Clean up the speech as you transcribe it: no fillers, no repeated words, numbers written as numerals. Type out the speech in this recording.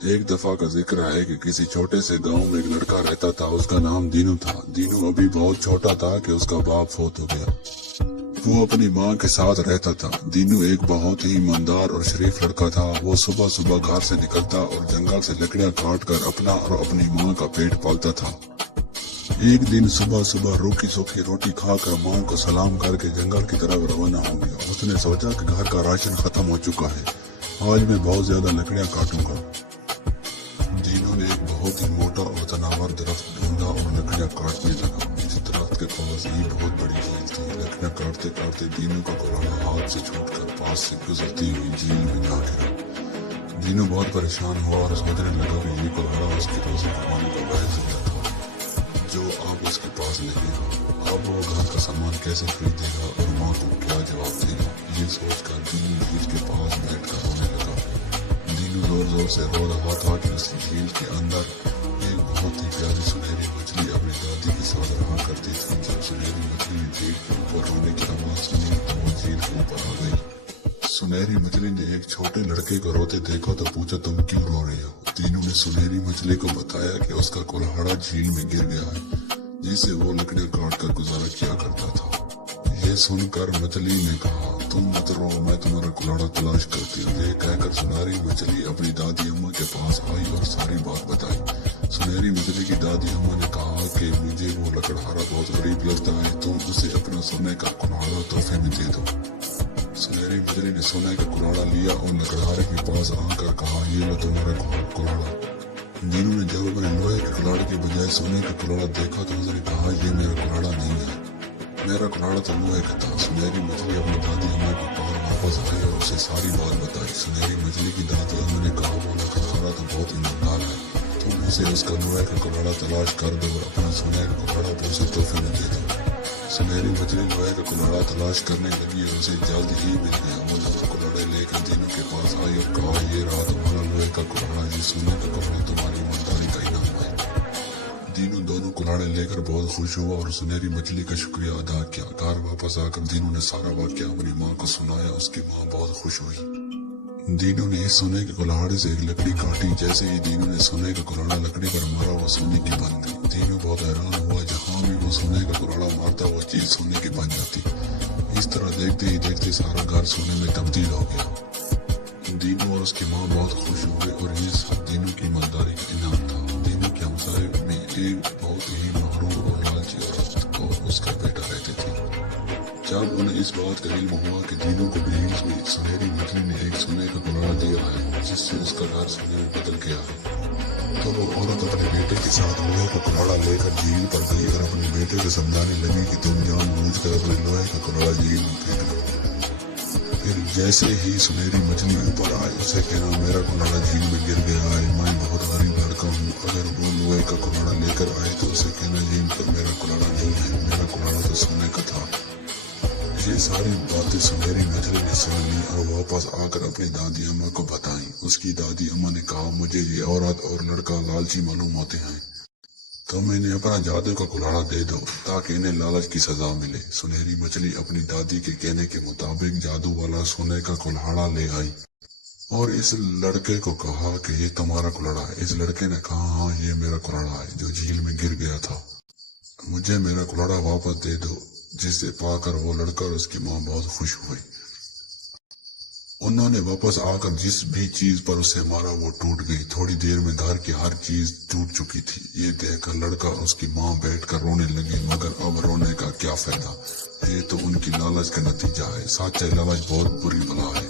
एक दफा का जिक्र है कि किसी छोटे से गांव में एक लड़का रहता था। उसका नाम दीनू था। दीनू अभी बहुत छोटा था कि उसका बाप फौत हो गया। वो अपनी माँ के साथ रहता था। दीनू एक बहुत ही ईमानदार और शरीफ लड़का था। वो सुबह सुबह घर से निकलता और जंगल से लकड़ियाँ काट कर अपना और अपनी माँ का पेट पालता था। एक दिन सुबह सुबह रूखी सूखी रोटी खाकर माँ को सलाम करके जंगल की तरफ रवाना हो गया। उसने सोचा कि घर का राशन खत्म हो चुका है, आज मैं बहुत ज्यादा लकड़ियाँ काटूंगा। दीनू ने एक बहुत ही मोटा और तनावर दरख्त ढूंढा और लकड़ियाँ काटने लगा। इस दरख्त के पास ही बहुत बड़ी झील थी। लकड़ियाँ काटते काटते दीनू का कुल्हाड़ा हाथ से छूटकर पास से गुजरती हुई झील में जा गिरा। दीनू बहुत परेशान हुआ और सोचने लगा कि ये कुल्हाड़ा उसकी रोजी कमाने का वह जरिया था जो अब उसके पास नहीं रहा। अब वो घर का सामान कैसे खरीदेगा और माँ को क्या जवाब देगा, ये सोचकर दीनू झील के पास बैठकर रोने लगा। दीनू जोर जोर से रो रहा था कि उस झील के अंदर एक बहुत ही प्यारी सुनहरी मछली अपनी दादी के साथ रहा करती थी। जब सुनहरी मछली ने झील के ऊपर रोने की आवाज सुनी तो वो झील के ऊपर आ गई। सुनहरी मछली ने एक छोटे लड़के को रोते देखा तो पूछा, तुम क्यों रो रहे हो? दीनू ने सुनहरी मछली को बताया कि उसका कुल्हाड़ा झील में गिर गया है, जिसे वो लकड़ियां काट कर गुजारा किया करता था। ये सुनकर मछली ने कहा, तुम मत रो, मैं तुम्हारा कुल्हाड़ा तलाश करती हूँ। ये कहकर सुनहरी मछली अपनी दादी अम्मा के पास आई और सारी बात बताई। सुनहरी मछली की दादी अम्मा ने कहा कि मुझे वो लकड़हारा बहुत गरीब लगता है, तुम उसे अपना सोने का कुल्हाड़ा तोहफे में दे दो। सुनहरी मछली ने सोने का कुल्हाड़ा लिया और लकड़हारे के पास आकर कहा, ये लो तुम्हारा कुल्हाड़ा। दीनू ने जब अपने लोहे के कुल्हाड़े के बजाय सोने का कुल्हाड़ा देखा तो उसने कहा, ये मेरा कुल्हाड़ा नहीं है, मेरा कुल्हाड़ा तो लोहे का था। सुनहरी मछली अपनी दादी अम्मा के पास वापस आई और उसे सारी बात बताई। सुनहरी मछली की दादी अम्मा ने कहा, वो लकड़हारा तो बहुत ईमानदार है, तुम उसे उसका लोहे का कुल्हाड़ा तलाश कर दो और अपना सोने का कुल्हाड़ा उसे तोहफे में दे दो। सुनहरी मछली लोहे का कुल्हाड़ा तलाश करने लगी और उसे जल्द ही मिल गया। वो दोनों कुल्हाड़े लेकर दीनू के पास आई और कहा, ये रहा तुम्हारा लोहे का कुल्हाड़ा, ये सोने का कुल्हाड़ा तुम्हारी ईमानदारी का इनाम है। दीनू दोनों कुल्हाड़े लेकर बहुत खुश हुआ और सुनहरी मछली का शुक्रिया अदा किया। घर वापस आकर दीनू ने सारा वाक्या अपनी माँ को सुनाया। उसकी माँ बहुत खुश हुई। दीनू ने इस सोने के कुल्हाड़े से एक लकड़ी काटी। जैसे ही दीनू ने सोने का कुल्हाड़ा लकड़ी पर मारा, वो सोने की बन गई। दीनू बहुत हैरान हुआ, जहाँ भी वो सोने का कुल्हाड़ा मारता वो चीज सोने की बन जाती। इस तरह देखते ही देखते सारा घर सोने में तब्दील हो गया। दीनू और उसकी माँ बहुत खुश हुए और ये सब दीनू की ईमानदारी का इनाम था। दीनू के हमसाए में एक बहुत ही मगरूर और लालची औरत और उसका बेटा रहते थे। जब उन्हें इस बात का इल्म हुआ कि दीनू को बीच में सुनहरी मछली ने एक सोने का कुल्हाड़ा दिया है जिससे उसका घर सोने में बदल गया है, तो वो औरत अपने बेटे के साथ लोहे का कुल्हाड़ा लेकर झील पर गई और अपने बेटे को समझाने लगी कि तुम जानबूझकर अपने लोहे का कुल्हाड़ा झील में फेंक दो। फिर जैसे ही सुनहरी मछली ऊपर आए, उसे कहना, मेरा कुल्हाड़ा झील में गिर गया है, मैं बहुत गरीब लड़का हूँ, अगर वो लोहे का कुल्हाड़ा लेकर आए तो उसे कहना, झील पर मेरा कुल्हाड़ा नहीं है, मेरा कुल्हाड़ा तो सोने का था। ये सारी बातें सुनहरी मछली ने सुन ली और वापस आकर अपनी दादी अम्मा को बताई। उसकी दादी अम्मा ने कहा, मुझे ये औरत और लड़का लालची मालूम होते हैं, तुम इन्हें अपना जादू का कुल्हाड़ा दे दो ताकि इन्हें लालच की सजा मिले। सुनहरी मछली अपनी दादी के कहने के मुताबिक जादू वाला सोने का कुल्हाड़ा ले आई और इस लड़के को कहा कि ये तुम्हारा कुल्हाड़ा है। इस लड़के ने कहा, हाँ ये मेरा कुल्हाड़ा है जो झील में गिर गया था, मुझे मेरा कुल्हाड़ा वापस दे दो। जिसे पाकर वो लड़का और उसकी माँ बहुत खुश हुई। उन्होंने वापस आकर जिस भी चीज पर उसे मारा वो टूट गई। थोड़ी देर में घर की हर चीज टूट चुकी थी। ये देखकर लड़का और उसकी माँ बैठकर रोने लगे, मगर अब रोने का क्या फायदा, ये तो उनकी लालच का नतीजा है। सच्चा लालच बहुत बुरी बला है।